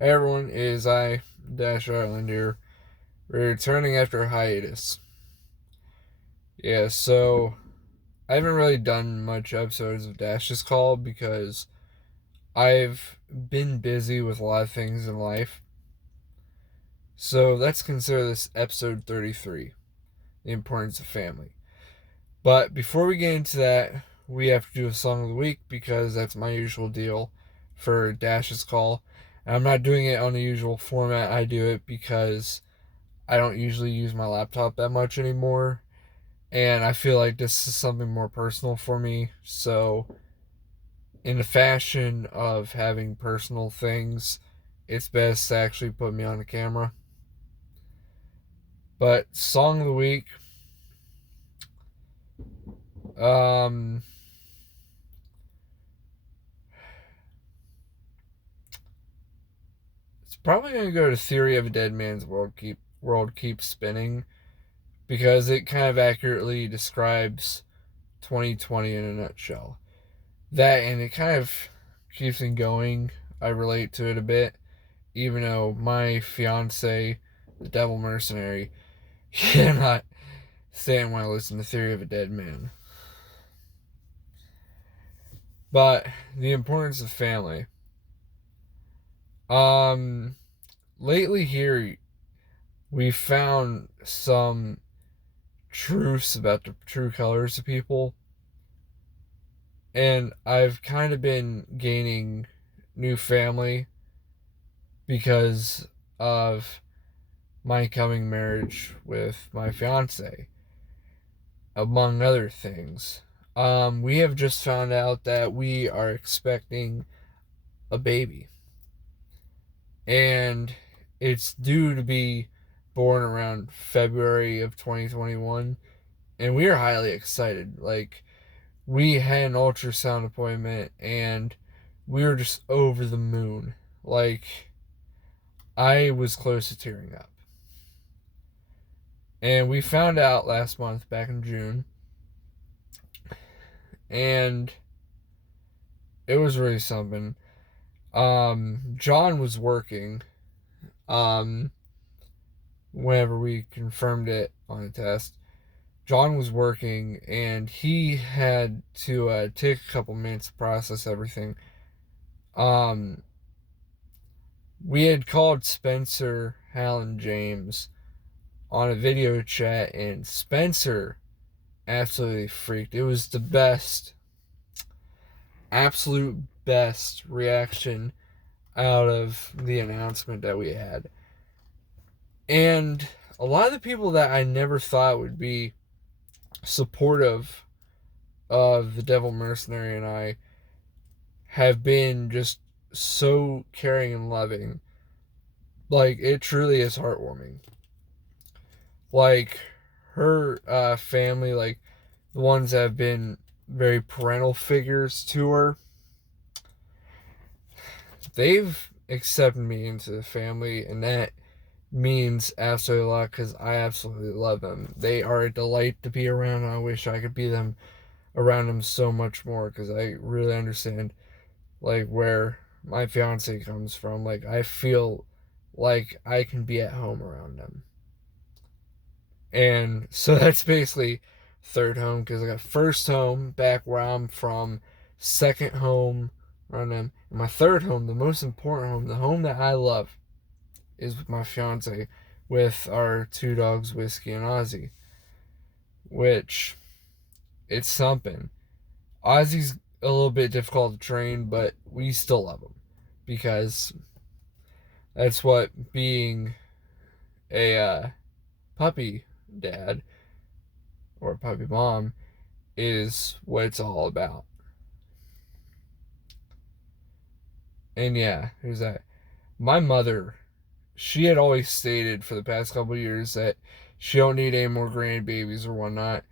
Hey everyone, it is I, Dash Island here, returning after a hiatus. So I haven't really done much episodes of Dash's Call because I've been busy with a lot of things in life. So let's consider this episode 33, the importance of family. But before we get into that, we have to do a song of the week because that's my usual deal for Dash's Call. And I'm not doing it on the usual format. I do it because I don't usually use my laptop that much anymore, and I feel like this is something more personal for me. So, in the fashion of having personal things, it's best to actually put me on the camera. But song of the week, um, it's probably gonna go to "Theory of a Dead Man's World Keeps Spinning" because it kind of accurately describes 2020 in a nutshell. That and it kind of keeps me going. I relate to it a bit, even though my fiance, the Devil Mercenary, cannot stand when I listen to Theory of a Dead Man. But the importance of family. Um, Lately here we found some truths about the true colors of people, and I've kind of been gaining new family because of my coming marriage with my fiance, among other things. We have just found out that we are expecting a baby, and it's due to be born around February of 2021, and we are highly excited. Like, we had an ultrasound appointment, and we were just over the moon. Like, I was close to tearing up. And we found out last month, back in June, and it was really something. John was working, um, whenever we confirmed it on a test. John was working, and he had to take a couple minutes to process everything. Um, we had called Spencer, Hal, and James on a video chat, and Spencer absolutely freaked. It was the best, absolute best reaction out of the announcement that we had. And a lot of the people that I never thought would be supportive of the Devil Mercenary and I have been just so caring and loving. Like, it truly is heartwarming. Like, her family, like the ones that have been very parental figures to her, they've accepted me into the family, and that means absolutely a lot because I absolutely love them. They are a delight to be around, and I wish I could be them around them so much more because I really understand like where my fiance comes from. Like, I feel like I can be at home around them. And so that's basically third home because I got first home back where I'm from, second home around them, and my third home, the most important home, the home that I love, is with my fiance, with our two dogs, Whiskey and Ozzy, which it's something. Ozzy's a little bit difficult to train, but we still love him because that's what being a puppy dad or puppy mom is what it's all about. And yeah, here's that. My mother, she had always stated for the past couple of years that she don't need any more grandbabies or whatnot.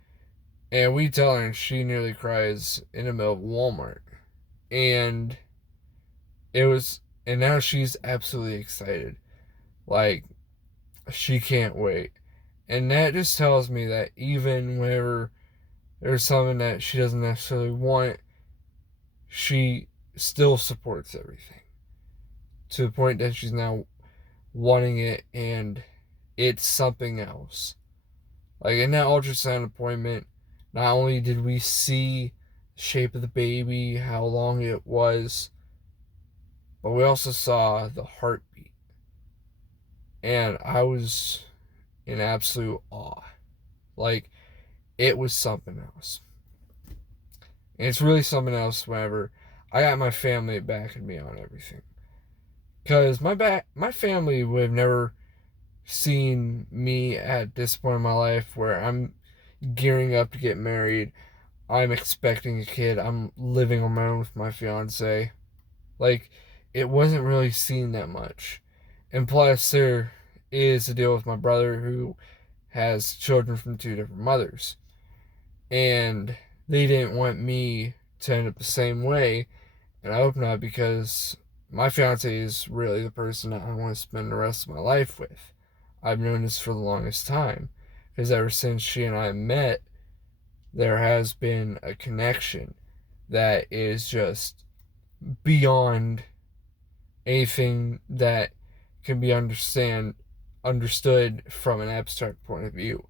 And we tell her, and she nearly cries in the middle of Walmart. And it was, and now she's absolutely excited. Like, she can't wait. And that just tells me that even whenever there's something that she doesn't necessarily want, she still supports everything. to the point that she's now wanting it, and it's something else. Like in that ultrasound appointment, not only did we see the shape of the baby, how long it was, but we also saw the heartbeat. And I was in absolute awe. Like, it was something else. And it's really something else whenever I got my family backing me on everything. Because my family would have never seen me at this point in my life where I'm gearing up to get married. I'm expecting a kid. I'm living on my own with my fiance. Like, it wasn't really seen that much. And plus, there is a deal with my brother who has children from two different mothers. And they didn't want me to end up the same way. And I hope not, because my fiance is really the person that I want to spend the rest of my life with. I've known this for the longest time. Because ever since she and I met, there has been a connection that is just beyond anything that can be understood from an abstract point of view.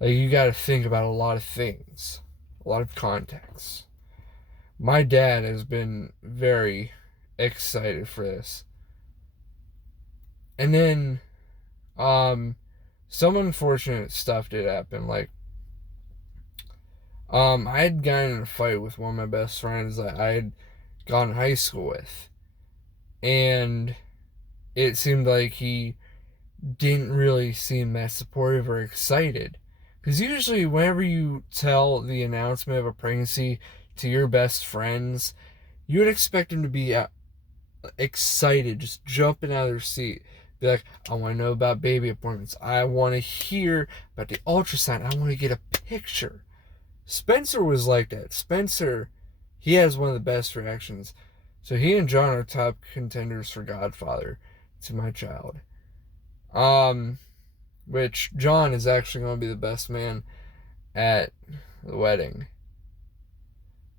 Like, you got to think about a lot of things, a lot of context. My dad has been very excited for this. And then some unfortunate stuff did happen. Like, I had gotten in a fight with one of my best friends that I had gone to high school with. And it seemed like he didn't really seem that supportive or excited. Because usually, whenever you tell the announcement of a pregnancy to your best friends, you would expect them to be excited, just jumping out of their seat. Be like, I want to know about baby appointments. I want to hear about the ultrasound. I want to get a picture. Spencer was like that. Spencer, he has one of the best reactions. So he and John are top contenders for godfather to my child. Which John is actually going to be the best man at the wedding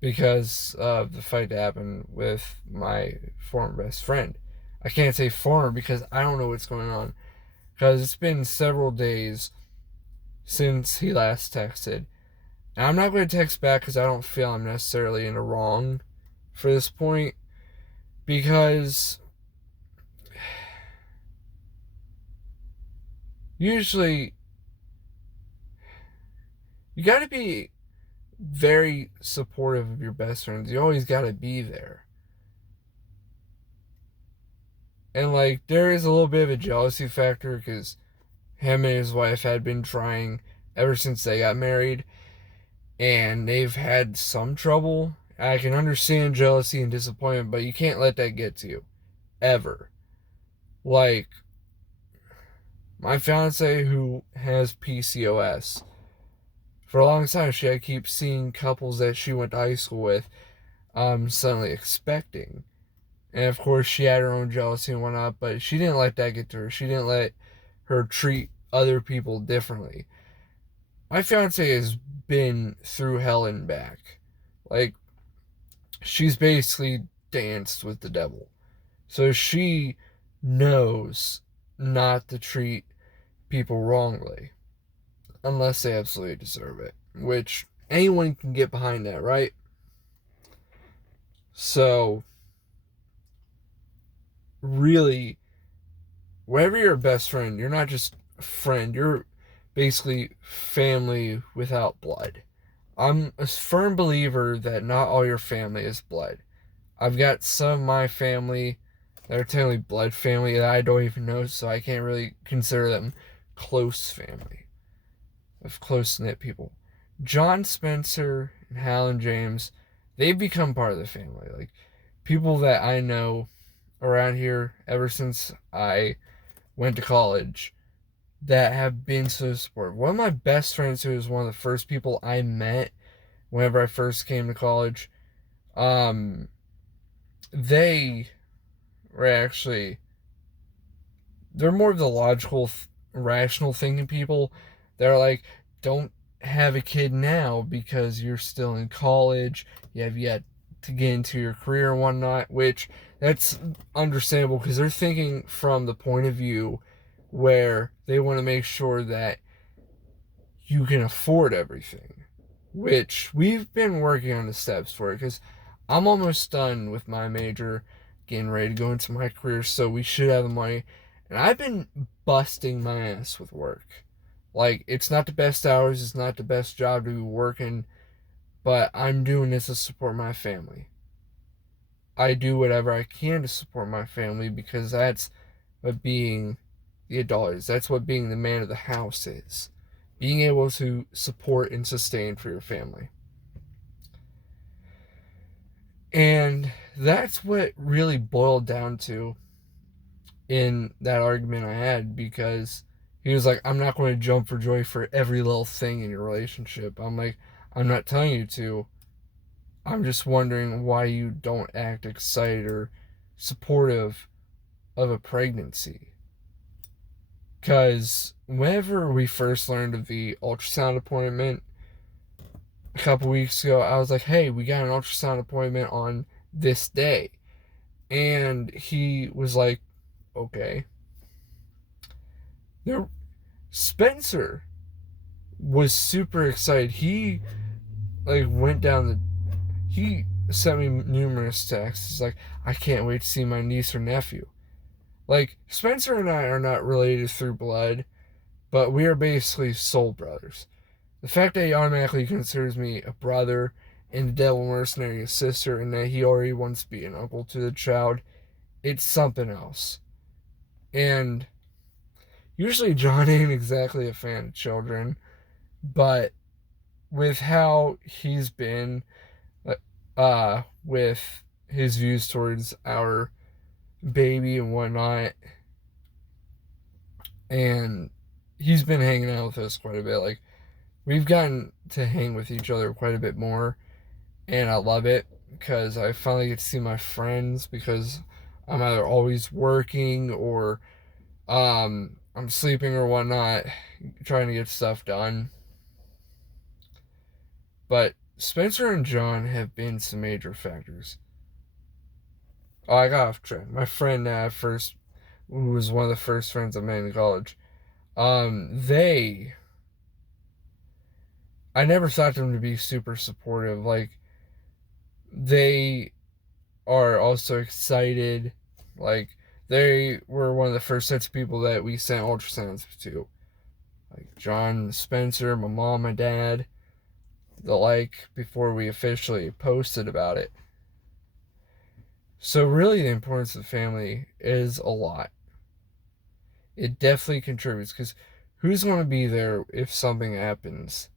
because of the fight that happened with my former best friend. I can't say former because I don't know what's going on, because it's been several days since he last texted. And I'm not going to text back because I don't feel I'm necessarily in the wrong for this point, because usually you got to be very supportive of your best friends. You always got to be there. And like, there is a little bit of a jealousy factor because him and his wife had been trying ever since they got married, and they've had some trouble. I can understand jealousy and disappointment, but you can't let that get to you. Ever. Like, my fiance, who has PCOS, for a long time, she had to keep seeing couples that she went to high school with suddenly expecting. And of course, she had her own jealousy and whatnot, but she didn't let that get to her. She didn't let her treat other people differently. My fiance has been through hell and back. Like, she's basically danced with the devil. So she knows not to treat people wrongly unless they absolutely deserve it, which anyone can get behind that, right? So really, wherever you're a best friend, you're not just a friend, you're basically family without blood. I'm a firm believer that not all your family is blood. I've got some of my family that are technically blood family that I don't even know, so I can't really consider them close family of close-knit people. John Spencer and Hal James, they've become part of the family. Like, people that I know around here ever since I went to college that have been so supportive. One of my best friends, who was one of the first people I met whenever I first came to college, they were actually, they're more of the logical, rational thinking people. They're like, don't have a kid now because you're still in college. You have yet to get into your career and whatnot, which that's understandable because they're thinking from the point of view where they want to make sure that you can afford everything, which we've been working on the steps for it because I'm almost done with my major, getting ready to go into my career, so we should have the money. And I've been busting my ass with work. Like, it's not the best hours, it's not the best job to be working, but I'm doing this to support my family. I do whatever I can to support my family because that's what being the adult is. That's what being the man of the house is. Being able to support and sustain for your family. And that's what really boiled down to in that argument I had, because he was like, I'm not going to jump for joy for every little thing in your relationship. I'm like, I'm not telling you to. I'm just wondering why you don't act excited or supportive of a pregnancy. Because whenever we first learned of the ultrasound appointment a couple weeks ago, I was like, hey, we got an ultrasound appointment on this day. And he was like, okay. There, Spencer was super excited. He like went down the. He sent me numerous texts. He's like, I can't wait to see my niece or nephew. Like, Spencer and I are not related through blood, but we are basically soul brothers. The fact that he automatically considers me a brother and the Devil Mercenary a sister, and that he already wants to be an uncle to the child, it's something else. And usually John ain't exactly a fan of children, but with how he's been with his views towards our baby and whatnot, and he's been hanging out with us quite a bit. Like, we've gotten to hang with each other quite a bit more, and I love it because I finally get to see my friends, because I'm either always working or I'm sleeping or whatnot, trying to get stuff done. But Spencer and John have been some major factors. Oh, I got off track. My friend who was one of the first friends I made in college, they, I never thought them to be super supportive. Like, they are also excited. Like, they were one of the first sets of people that we sent ultrasounds to. Like, John, Spencer, my mom, my dad, the like, before we officially posted about it. So really the importance of family is a lot. It definitely contributes, because who's going to be there if something happens?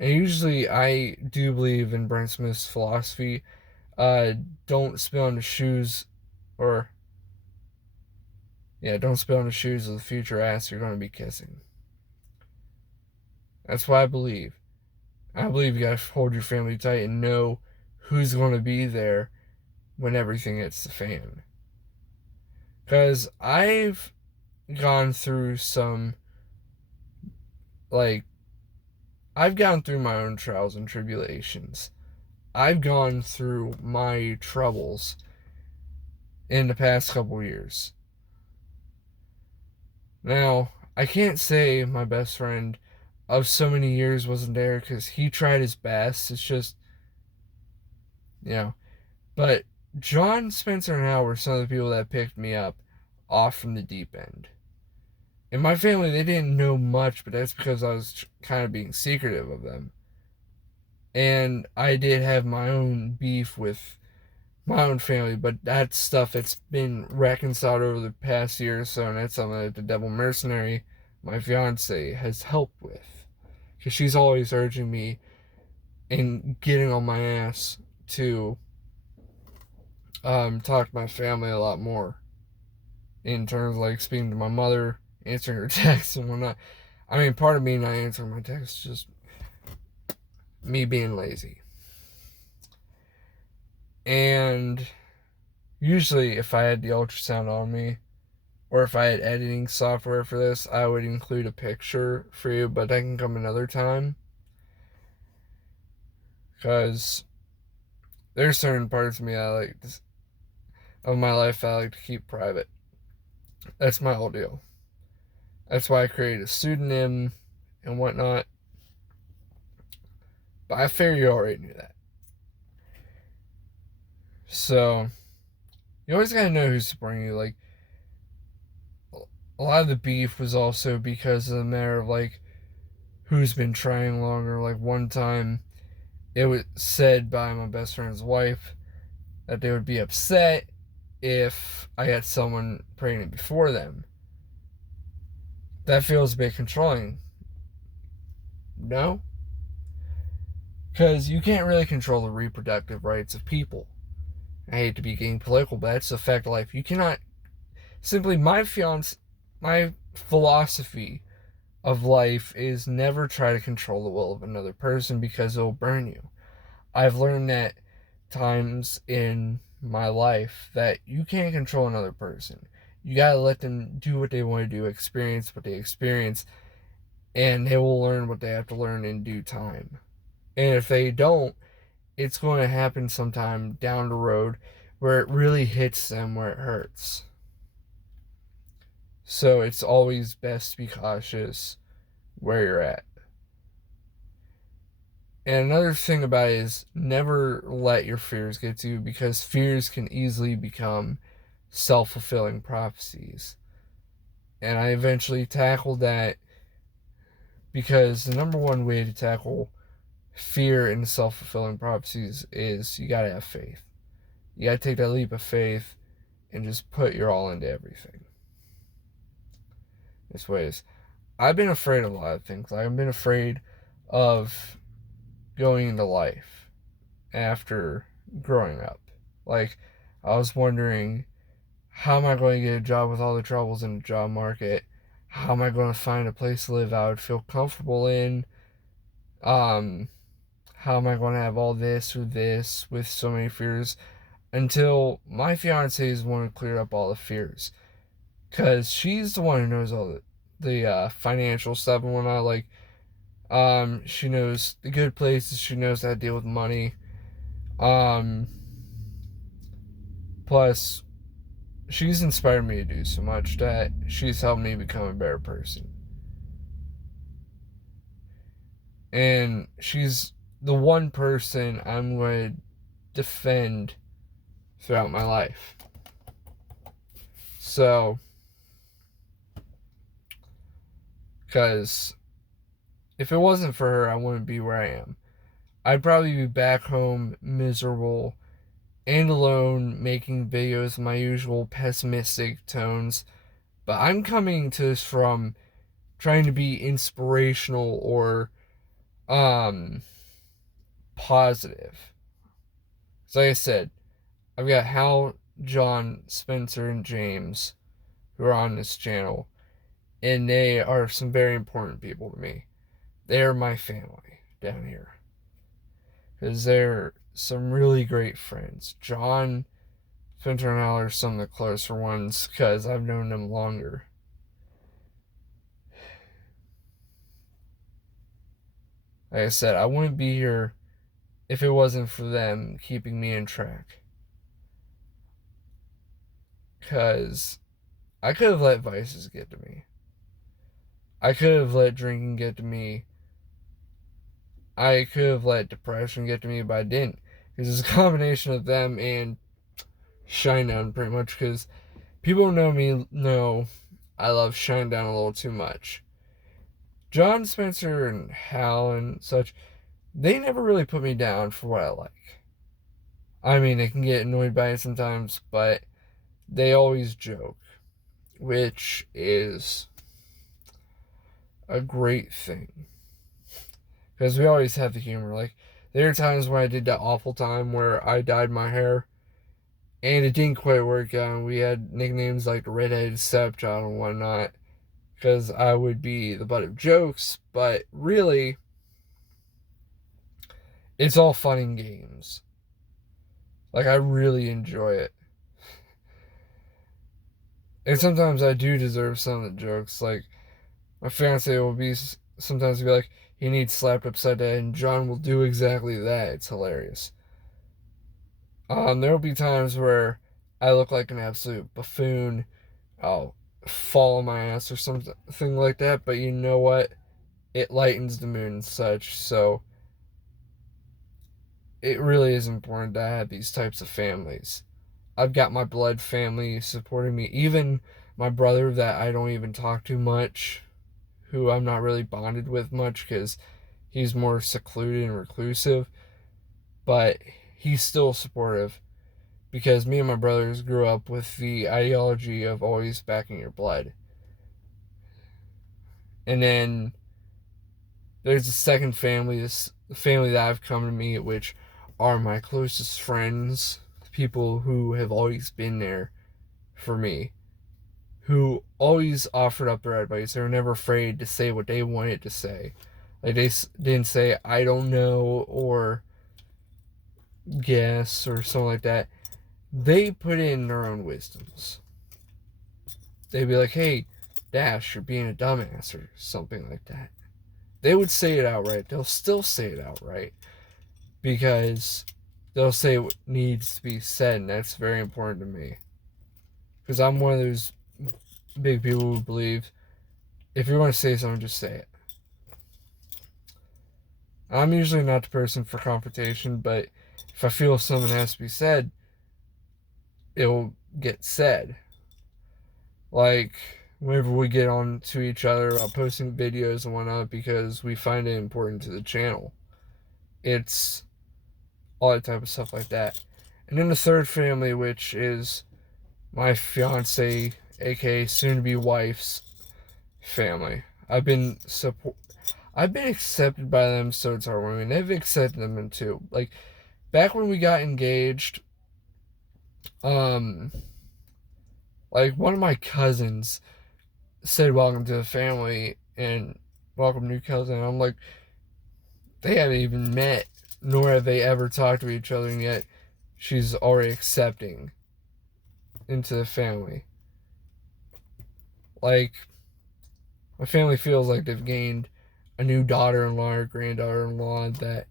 And usually I do believe in Brent Smith's philosophy, don't spill on the shoes, or don't spill on the shoes of the future ass you're going to be kissing. That's what I believe. I believe you gotta hold your family tight and know who's going to be there when everything hits the fan. Because I've gone through I've gone through my own trials and tribulations. I've gone through my troubles in the past couple years. Now, I can't say my best friend of so many years wasn't there, because he tried his best. It's just, you know. But John, Spencer, and Hal were some of the people that picked me up off from the deep end. In my family, they didn't know much, but that's because I was kind of being secretive of them. And I did have my own beef with my own family, but that's stuff that's been reconciled over the past year or so, and that's something that the Devil Mercenary, my fiance, has helped with. Because she's always urging me and getting on my ass to talk to my family a lot more. In terms of, like, speaking to my mother, answering her texts and whatnot. I mean, part of me not answering my texts is just me being lazy. And usually if I had the ultrasound on me, or if I had editing software for this, I would include a picture for you, but that can come another time. Because There's certain parts of me of my life I like to keep private. That's my whole deal. That's why I created a pseudonym and whatnot. But I figure you already knew that. So you always gotta know who's supporting you. Like, a lot of the beef was also because of the matter of like who's been trying longer. Like, one time it was said by my best friend's wife that they would be upset if I had someone pregnant before them. That feels a bit controlling. No? Because you can't really control the reproductive rights of people. I hate to be getting political, but that's a fact of life. You cannot simply, my philosophy of life is never try to control the will of another person because it'll burn you. I've learned that times in my life that you can't control another person. You gotta let them do what they want to do, experience what they experience, and they will learn what they have to learn in due time. And if they don't, it's going to happen sometime down the road where it really hits them where it hurts. So it's always best to be cautious where you're at. And another thing about it is never let your fears get to you, because fears can easily become self-fulfilling prophecies. And I eventually tackled that because the number one way to tackle fear and self-fulfilling prophecies is you gotta have faith. You gotta take that leap of faith and just put your all into everything. This way is, I've been afraid of a lot of things. Like, I've been afraid of going into life after growing up. Like, I was wondering, how am I going to get a job with all the troubles in the job market? How am I going to find a place to live I would feel comfortable in? How am I going to have all this or this, with so many fears? Until my fiance is the one who cleared up all the fears. Because she's the one who knows all the financial stuff and whatnot. Like, she knows the good places. She knows how to deal with money. Plus, she's inspired me to do so much that she's helped me become a better person. And she's the one person I'm going to defend throughout my life. So, because if it wasn't for her, I wouldn't be where I am. I'd probably be back home miserable and alone, making videos in my usual pessimistic tones. But I'm coming to this from trying to be inspirational or positive. So like I said, I've got Hal, John, Spencer, and James who are on this channel, and they are some very important people to me. They're my family down here, because they're some really great friends. John, Spencer, and Hal are some of the closer ones because I've known them longer. Like I said, I wouldn't be here if it wasn't for them keeping me in track. Because I could have let vices get to me. I could have let drinking get to me. I could have let depression get to me, but I didn't. Because it's a combination of them and Shinedown, pretty much. Because people who know me know I love Shinedown a little too much. John, Spencer, and Hal and such, they never really put me down for what I like. I mean, I can get annoyed by it sometimes, but they always joke, which is a great thing. Because we always have the humor. Like, there are times when I did that awful time where I dyed my hair and it didn't quite work out, and we had nicknames like the redheaded stepchild and whatnot, because I would be the butt of jokes, but really, it's all fun and games. Like, I really enjoy it. And sometimes I do deserve some of the jokes. Like, my fiance will be sometimes be like, he needs slapped upside the head, and John will do exactly that. It's hilarious. There will be times where I look like an absolute buffoon. I'll fall on my ass or something like that, but you know what? It lightens the mood and such, so it really is important to have these types of families. I've got my blood family supporting me, even my brother that I don't even talk to much, who I'm not really bonded with much because he's more secluded and reclusive, but he's still supportive because me and my brothers grew up with the ideology of always backing your blood. And then there's a second family, this family that I've come to meet, which are my closest friends, people who have always been there for me, who always offered up their advice. They were never afraid to say what they wanted to say. Like they didn't say I don't know or guess or something like that. They put in their own wisdoms. They'd be like, "Hey, Dash, you're being a dumbass," or something like that. They would say it outright. They'll still say it outright because they'll say what needs to be said, and that's very important to me. Because I'm one of those big people who believe if you want to say something, just say it. I'm usually not the person for confrontation, but if I feel something has to be said, it'll get said. Like, whenever we get on to each other about posting videos and whatnot because we find it important to the channel. It's all that type of stuff like that. And then the third family, which is my fiance, aka soon to be wife's family. I've been accepted by them, so it's heartwarming. They've accepted them too. Like back when we got engaged, um, like one of my cousins said welcome to the family and welcome new cousin. And I'm like, they haven't even met, nor have they ever talked to each other, and yet she's already accepting into the family. Like, my family feels like they've gained a new daughter-in-law or granddaughter-in-law that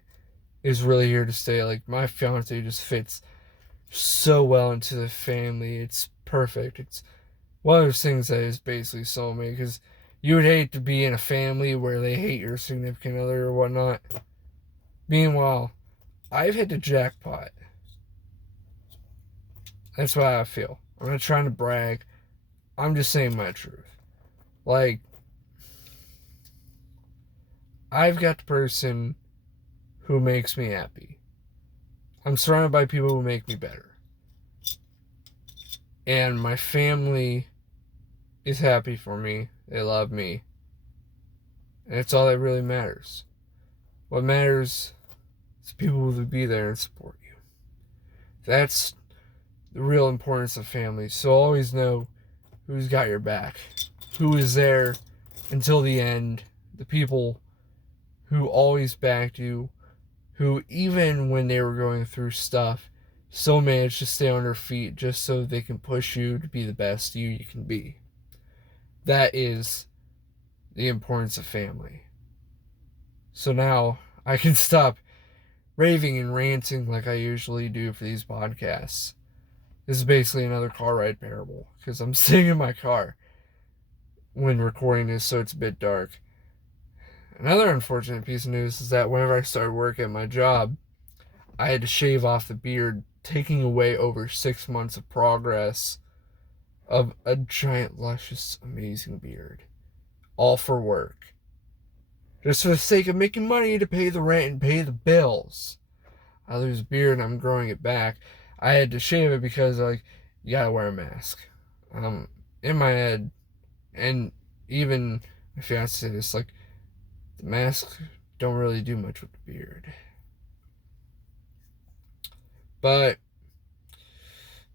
is really here to stay. Like, my fiance just fits so well into the family. It's perfect. It's one of those things that is basically soulmate, because you would hate to be in a family where they hate your significant other or whatnot. Meanwhile, I've hit the jackpot. That's why I feel. I'm not trying to brag. I'm just saying my truth. Like, I've got the person who makes me happy. I'm surrounded by people who make me better. And my family is happy for me. They love me. And it's all that really matters. What matters is people who will be there and support you. That's the real importance of family. So always know who's got your back, who is there until the end, the people who always backed you, who even when they were going through stuff, still managed to stay on their feet just so they can push you to be the best you can be. That is the importance of family. So now I can stop raving and ranting like I usually do for these podcasts. This is basically another car ride parable because I'm sitting in my car when recording this, so it's a bit dark. Another unfortunate piece of news is that whenever I started work at my job, I had to shave off the beard, taking away over 6 months of progress of a giant, luscious, amazing beard. All for work. Just for the sake of making money to pay the rent and pay the bills. I lose a beard and I'm growing it back. I had to shave it because, like, you gotta wear a mask. In my head, and even my fiance said this, like, the mask don't really do much with the beard. But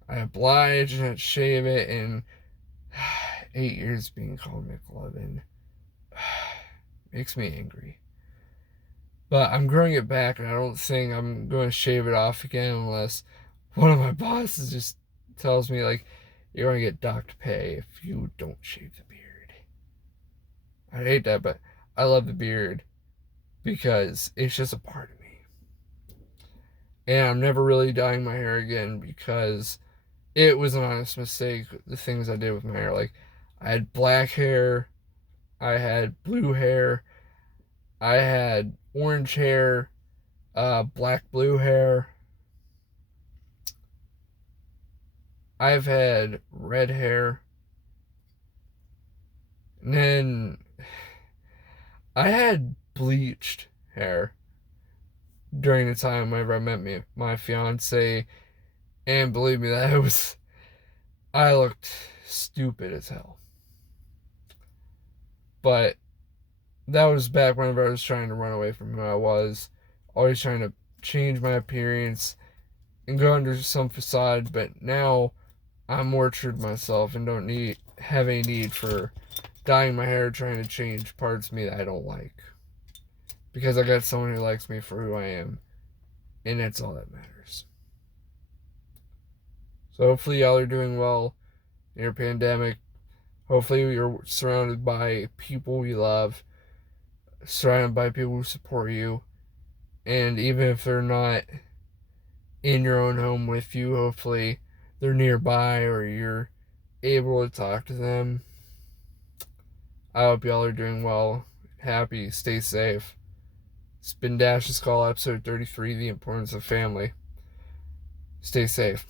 I obliged and shave it, and 8 years being called McLovin makes me angry. But I'm growing it back, and I don't think I'm going to shave it off again unless one of my bosses just tells me, like, you're going to get docked pay if you don't shave the beard. I hate that, but I love the beard because it's just a part of me. And I'm never really dyeing my hair again because it was an honest mistake, the things I did with my hair. Like, I had black hair, I had blue hair, I had orange hair, black blue hair. I've had red hair. And then I had bleached hair during the time whenever I met my fiance. And believe me, I looked stupid as hell. But that was back whenever I was trying to run away from who I was, always trying to change my appearance and go under some facade. But now I'm more true to myself and don't have any need for dyeing my hair, trying to change parts of me that I don't like. Because I got someone who likes me for who I am, and that's all that matters. So hopefully y'all are doing well in your pandemic. Hopefully you're surrounded by people you love, surrounded by people who support you, and even if they're not in your own home with you, hopefully they're nearby or you're able to talk to them. I hope y'all are doing well, happy, stay safe. It's been Dash's Call, episode 33, The Importance of Family. Stay safe.